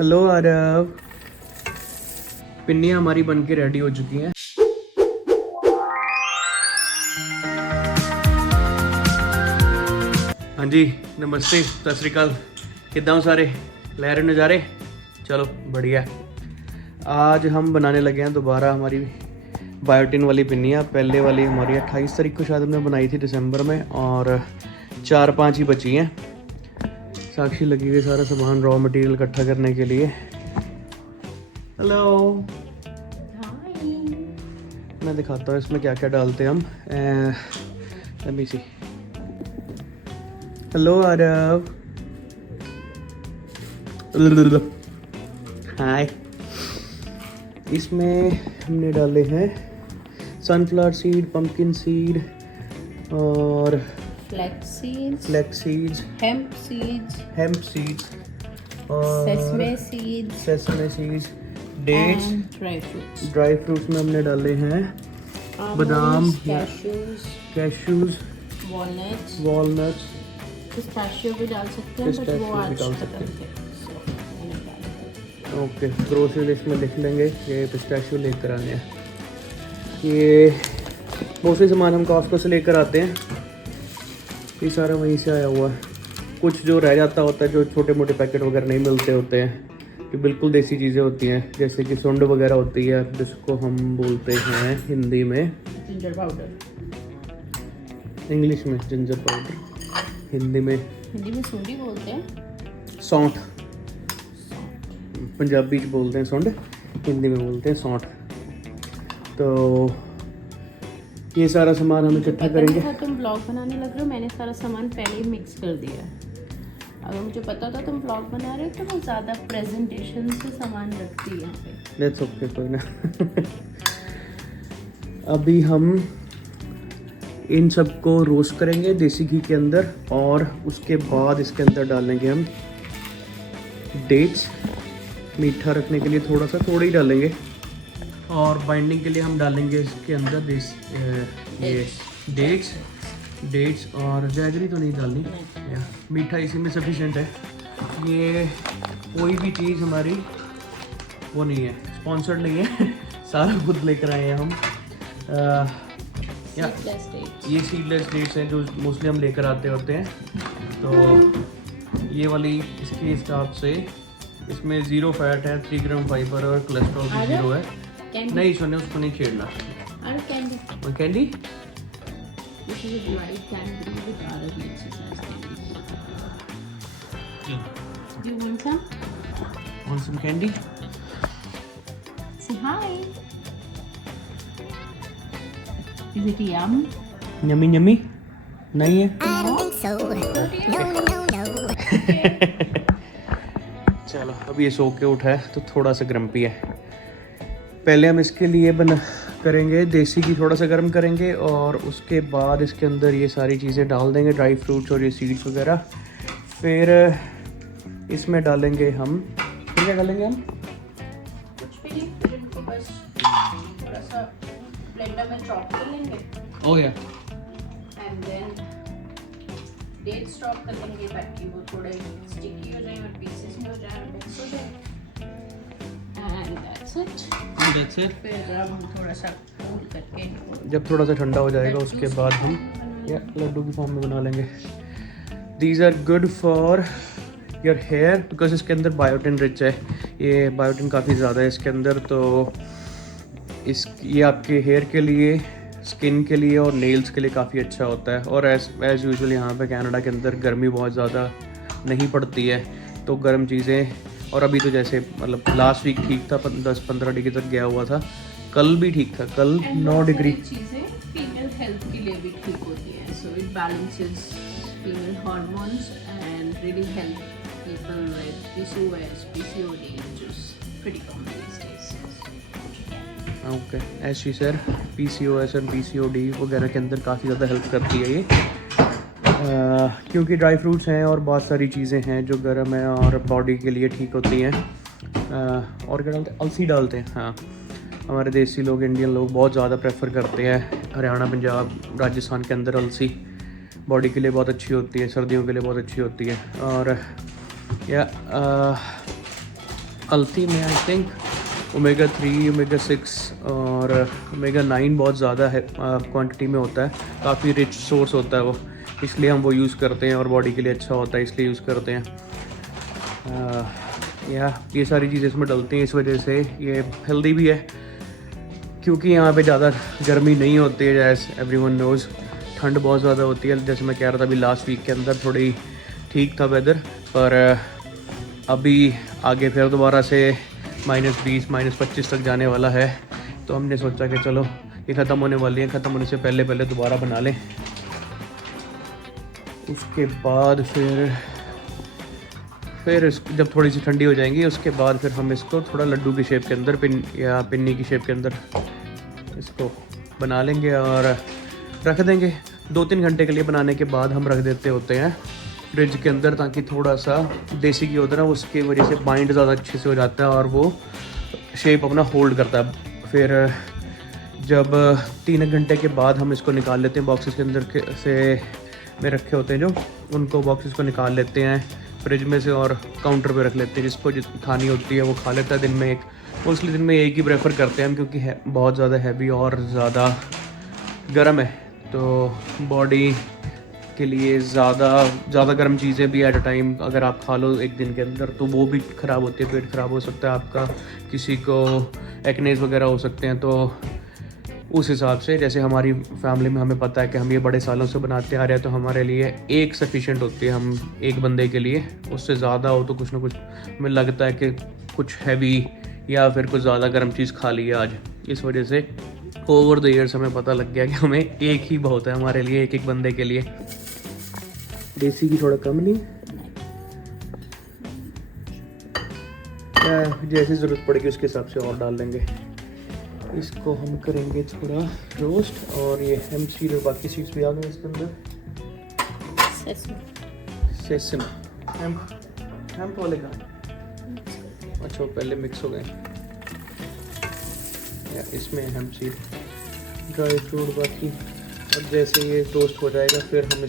Hello Aarav. पिन्नियाँ हमारी बन के रेडी हो चुकी हैं। हाँ जी, नमस्ते, सत श्री अकाल। किद्दां हो सारे? लै रहे नज़ारे? चलो बढ़िया। आज हम बनाने लगे हैं दोबारा हमारी बायोटिन वाली पिन्नियाँ। पहले वाली हमारी 28 तारीख को शायद हमने बनाई थी दिसंबर में, और 4-5 ही बची हैं। साक्षी लगी हुई सारा सामान रॉ मटेरियल इकट्ठा करने के लिए। हेलो, मैं दिखाता हूँ इसमें क्या क्या डालते हैं हम। Let me see. Hello Aarav. Hi. इसमें हमने डाले हैं सनफ्लावर सीड, पंपकिन सीड और फ्लैक्स सीड्स, हेम्प सीड्स और sesame seeds, dates, dry fruits में हमने डाले हैं बादाम, कैश्यूज, वॉलनट्स, पिस्ताशियो भी डाल सकते हैं, बट वो आज ओके। ग्रोसरी लिस्ट में लिख लेंगे, ये पिस्ताशियो लेकर आने हैं। ये मोस्टली सामान हम कॉस्को से लेकर आते हैं, ये सारा वहीं से आया हुआ है। कुछ जो रह जाता होता है, जो छोटे मोटे पैकेट वगैरह नहीं मिलते होते हैं, कि बिल्कुल देसी चीज़ें होती हैं, जैसे कि सुंड वगैरह होती है, जिसको हम बोलते हैं हिंदी में जिंजर पाउडर, इंग्लिश में जिंजर पाउडर, हिंदी में सुंडी बोलते हैं, सौंठ, पंजाबी च बोलते हैं सुंड, हिंदी में बोलते हैं सौंठ। तो ये सारा सामान हम इकट्ठा करेंगे। तुम ब्लॉग बनाने लग रहे हो, मैंने सारा सामान पहले ही मिक्स कर दिया है। अगर मुझे पता था तुम ब्लॉग बना रहे हो तो मैं ज़्यादा प्रेजेंटेशन से सामान रखती यहाँ पे। लेट्स ओके, कोई ना। अभी हम इन सबको रोस्ट करेंगे देसी घी के अंदर, और उसके बाद इसके अंदर डालेंगे हम डेट्स। मीठा रखने के लिए थोड़ा ही डालेंगे, और बाइंडिंग के लिए हम डालेंगे इसके अंदर ये डेट्स और जैगरी तो नहीं डालनी, या मीठा इसी में सफिशिएंट है। ये कोई भी चीज़ हमारी वो नहीं है, स्पॉन्सर्ड नहीं है, सारा खुद लेकर आए हैं हम। ये सीडलेस डेट्स हैं जो मोस्टली हम लेकर आते होते हैं। तो ये वाली इसके हिसाब से इसमें 0 फैट है, 3 ग्राम फाइबर और कोलेस्ट्रॉल भी 0 है। नहीं सुने, उसको नहीं छेड़ना। Candy This is a dried candy with other beans as candy. Do you want some? Want some candy? Say hi. Is it yum? Yummy yummy? नहीं है? I don't think so. No. चलो, अब ये सो के उठा है तो थोड़ा सा ग्रम्पी है। पहले हम इसके लिए करेंगे देसी घी, थोड़ा सा गर्म करेंगे, और उसके बाद इसके अंदर ये सारी चीज़ें डाल देंगे, ड्राई फ्रूट्स और ये सीड्स वगैरह। फिर इसमें डालेंगे हम, फिर क्या डालेंगे हम? कुछ भी नहीं, फिर इनको बस थोड़ा सा ब्लेंडर में चॉप कर लेंगे। ओह या। एंड देन डेट्स चॉप कर लेंगे ताकि वो थोड़े स्टिकी हो जाए और पीसेस में हो जाए, मिक्स हो जाए। And that's it. फिर हम थोड़ा सा कूल करके, जब थोड़ा सा ठंडा हो जाएगा उसके बाद हम लड्डू की फॉर्म में बना लेंगे। These are good for your hair because इसके अंदर बायोटिन रिच है। ये बायोटिन काफ़ी ज़्यादा है इसके अंदर, तो ये आपके हेयर के लिए, स्किन के लिए और नेल्स के लिए काफ़ी अच्छा होता है। और एज़ यूजुअल यहाँ पे कनाडा के अंदर गर्मी बहुत ज़्यादा नहीं पड़ती है, तो गर्म चीज़ें, और अभी तो जैसे मतलब लास्ट वीक ठीक था, 10-15 डिग्री तक गया हुआ था, कल भी ठीक था, कल 9 डिग्री। चीज़ें फीमेल हेल्थ के लिए भी ठीक होती है, so it balances female hormones and really help people with PCOS, PCOD, which is pretty common these days. Okay, as she said, PCOS और PCOD वगैरह के अंदर काफ़ी ज़्यादा हेल्प करती है ये, क्योंकि ड्राई फ्रूट्स हैं और बहुत सारी चीज़ें हैं जो गर्म है और बॉडी के लिए ठीक होती हैं। और क्या डालते हैं? अलसी डालते हैं। हाँ, हमारे देसी लोग, इंडियन लोग बहुत ज़्यादा प्रेफर करते हैं। हरियाणा, पंजाब, राजस्थान के अंदर अलसी बॉडी के लिए बहुत अच्छी होती है, सर्दियों के लिए बहुत अच्छी होती है। और या अल्फी में आई थिंक ओमेगा 3, ओमेगा 6 और ओमेगा 9 बहुत ज़्यादा है क्वांटिटी में होता है, काफ़ी रिच सोर्स होता है वो, इसलिए हम वो यूज़ करते हैं और बॉडी के लिए अच्छा होता है इसलिए यूज़ करते हैं। ये सारी चीज़ें इसमें डलती हैं, इस वजह से ये हेल्दी भी है क्योंकि यहाँ पे ज़्यादा गर्मी नहीं होती है, जैसे एवरीवन नोज़। ठंड बहुत ज़्यादा होती है, जैसे मैं कह रहा था अभी लास्ट वीक के अंदर थोड़ी ठीक था वेदर, पर अभी आगे फिर दोबारा से -20 -25 तक जाने वाला है। तो हमने सोचा कि चलो ये ख़त्म होने वाली है, ख़त्म होने से पहले पहले दोबारा बना लें। उसके बाद फिर जब थोड़ी सी ठंडी हो जाएंगी उसके बाद फिर हम इसको थोड़ा लड्डू की शेप के अंदर पिन्नी की शेप के अंदर इसको बना लेंगे और रख देंगे। 2-3 घंटे के लिए बनाने के बाद हम रख देते होते हैं फ्रिज के अंदर, ताकि थोड़ा सा देसी घी होता है ना उसकी वजह से बाइंड ज़्यादा अच्छे से हो जाता है और वो शेप अपना होल्ड करता है। फिर जब 3 घंटे के बाद हम इसको निकाल लेते हैं बॉक्सेस के अंदर से में रखे होते हैं जो, उनको बॉक्सेस को निकाल लेते हैं फ्रिज में से और काउंटर पे रख लेते हैं। जिसको खानी होती है वो खा लेता है दिन में एक, मोस्टली दिन में एक ही प्रेफर करते हैं हम क्योंकि बहुत ज़्यादा हैवी और ज़्यादा गर्म है, तो बॉडी के लिए ज़्यादा गर्म चीज़ें भी एट अ टाइम अगर आप खा लो एक दिन के अंदर तो वो भी ख़राब होती है, पेट ख़राब हो सकता है आपका, किसी को एक्नेस वगैरह हो सकते हैं। तो उस हिसाब से जैसे हमारी फैमिली में हमें पता है कि हम ये बड़े सालों से बनाते आ रहे हैं, तो हमारे लिए एक सफिशिएंट होती है हम एक बंदे के लिए। उससे ज़्यादा हो तो कुछ ना कुछ हमें लगता है कि कुछ हैवी या फिर कुछ ज़्यादा गर्म चीज़ खा ली है आज, इस वजह से ओवर द ईयर्स हमें पता लग गया कि हमें एक ही बहुत है हमारे लिए, एक बंदे के लिए। देसी की थोड़ा कम नहीं, जैसी ज़रूरत पड़ेगी उसके हिसाब से और डाल देंगे। इसको हम करेंगे थोड़ा रोस्ट और ये हेम्प सीड और बाकी सीड्स भी आ गए इसके अंदर। सेसम हेम्प वाले का अच्छा पहले मिक्स हो गए, इसमें हेम्प सीड, ड्राई फ्रूट बाकी। और जैसे ये टोस्ट हो जाएगा फिर हम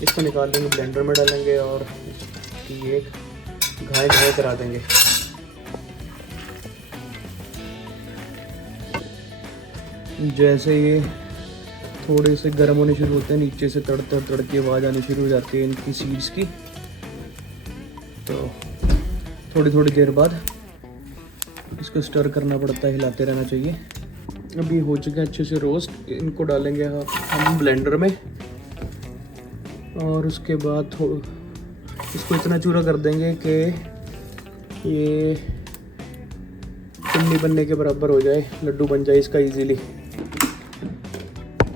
इसको निकाल लेंगे, ब्लेंडर में डालेंगे और इसकी एक घाय करा देंगे। जैसे ये थोड़े से गर्म होने शुरू होते हैं, नीचे से तड़ की आवाज़ आनी शुरू हो जाती है इनकी सीड्स की, तो थोड़ी देर बाद इसको स्टर करना पड़ता है, हिलाते रहना चाहिए। अभी हो चुके हैं अच्छे से रोस्ट, इनको डालेंगे हम ब्लेंडर में और उसके बाद इसको इतना चूरा कर देंगे कि ये पिन्नी बनने के बराबर हो जाए, लड्डू बन जाए इसका इजीली।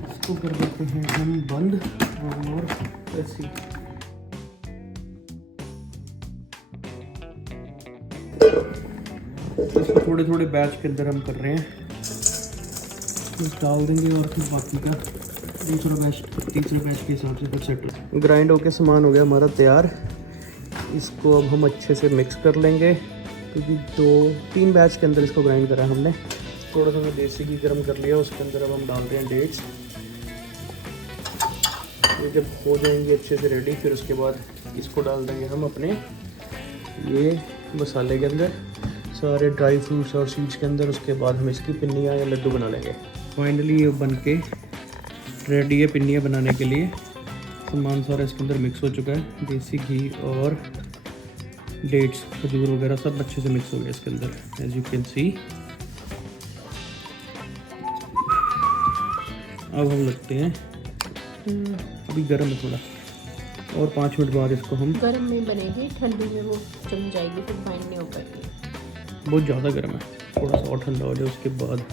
इसको कर देते हैं हम बंद और ऐसी इसको थोड़े बैच के अंदर हम कर रहे हैं, डाल देंगे और फिर बाकी का तीसरा बैच के हिसाब से फिर सेट। ग्राइंड होके सामान हो गया हमारा तैयार। इसको अब हम अच्छे से मिक्स कर लेंगे क्योंकि 2-3 बैच के अंदर इसको ग्राइंड करा हमने। थोड़ा सा मैं देसी घी गर्म कर लिया, उसके अंदर अब हम डाल रहे हैं डेट्स। ये जब हो जाएंगे अच्छे से रेडी, फिर उसके बाद इसको डाल देंगे हम अपने ये मसाले के अंदर, सारे ड्राई फ्रूट्स और सीड्स के अंदर। उसके बाद हम इसकी पिन्नियाँ या लड्डू बना लेंगे। फाइनली ये बन के रेडी है पिन्नियाँ बनाने के लिए। सामान सारा इसके अंदर मिक्स हो चुका है, देसी घी और डेट्स खजूर वगैरह सब अच्छे से मिक्स हो गया इसके अंदर, एज यू कैन सी। अब हम लगते हैं, अभी गर्म है थोड़ा, और 5 मिनट बाद इसको हम गर्म में बनेगी, ठंडी में वो जम जाएगी, फिर बाइंड नहीं हो पाएगी। बहुत ज़्यादा गर्म है, थोड़ा सा और ठंडा हो जाए उसके बाद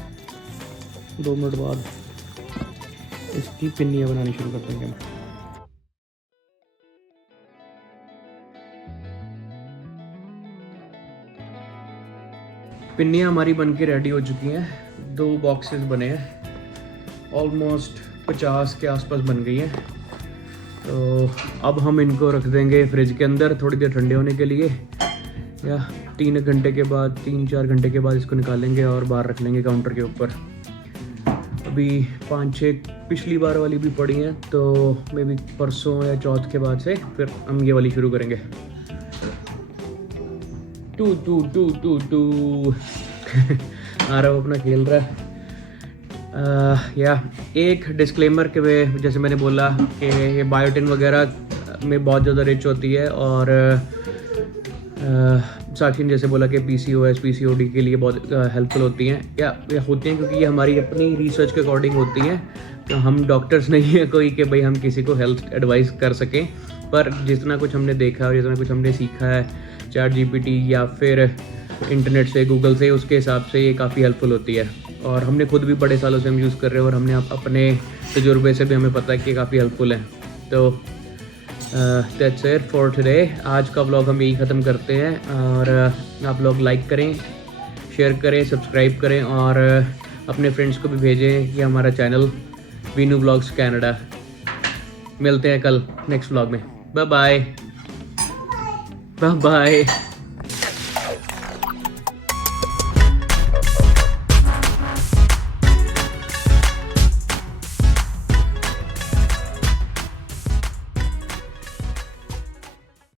2 मिनट बाद इसकी पिन्नियाँ बनानी शुरू कर देंगे हम। पिन्नियाँ हमारी बन के रेडी हो चुकी हैं। 2 बॉक्सेस बने हैं, ऑलमोस्ट 50 के आसपास बन गई हैं। तो अब हम इनको रख देंगे फ्रिज के अंदर थोड़ी देर ठंडे होने के लिए, या 3 घंटे के बाद 3-4 घंटे के बाद इसको निकालेंगे और बाहर रख लेंगे काउंटर के ऊपर। अभी 5-6 पिछली बार वाली भी पड़ी हैं, तो मे बी परसों या चौथ के बाद से फिर हम ये वाली शुरू करेंगे। टू आरव अपना खेल रहा है। या एक डिस्क्लेमर के वे जैसे मैंने बोला कि ये बायोटिन वगैरह में बहुत ज़्यादा रिच होती है और साक्षी ने जैसे बोला कि PCOS PCOD के लिए बहुत हेल्पफुल होती हैं या होती हैं क्योंकि ये हमारी अपनी रिसर्च के अकॉर्डिंग होती हैं। तो हम डॉक्टर्स नहीं है कोई कि भाई हम किसी को हेल्थ एडवाइस कर सकें, पर जितना कुछ हमने देखा और जितना कुछ हमने सीखा है ChatGPT या फिर इंटरनेट से गूगल से, उसके हिसाब से ये काफ़ी हेल्पफुल होती है। और हमने खुद भी बड़े सालों से हम यूज़ कर रहे हैं और हमने अपने तजुर्बे से भी हमें पता है कि काफ़ी हेल्पफुल है। तो दैट्स इट फॉर टुडे। आज का व्लॉग हम यही ख़त्म करते हैं और आप लोग लाइक करें, शेयर करें, सब्सक्राइब करें और अपने फ्रेंड्स को भी भेजें कि हमारा चैनल वीनू व्लॉग्स कनाडा। मिलते हैं कल नेक्स्ट व्लॉग में। Bye bye. Bye bye.